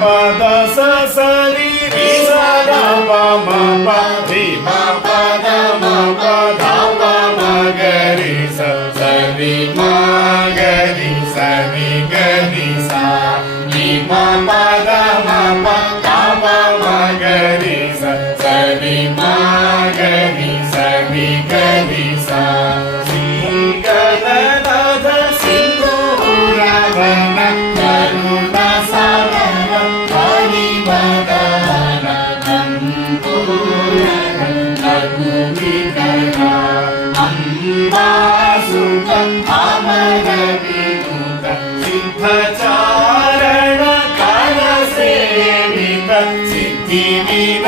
పద సరి రి సద ప మ ప రి మ పద మ పద ప మ గరి సరి మ గరి సరి గరి సా రి మ పద మ ప ద ప మ గరి సరి మ గరి సరి గరి సా శ్రీ గణనాథ సింధూరవన కరుణ సాగర హరివదన నంబూరన రఘువీర అంబాసుత అమర వినుత సిద్ధచారణ కర సేవిత సిద్ధి విన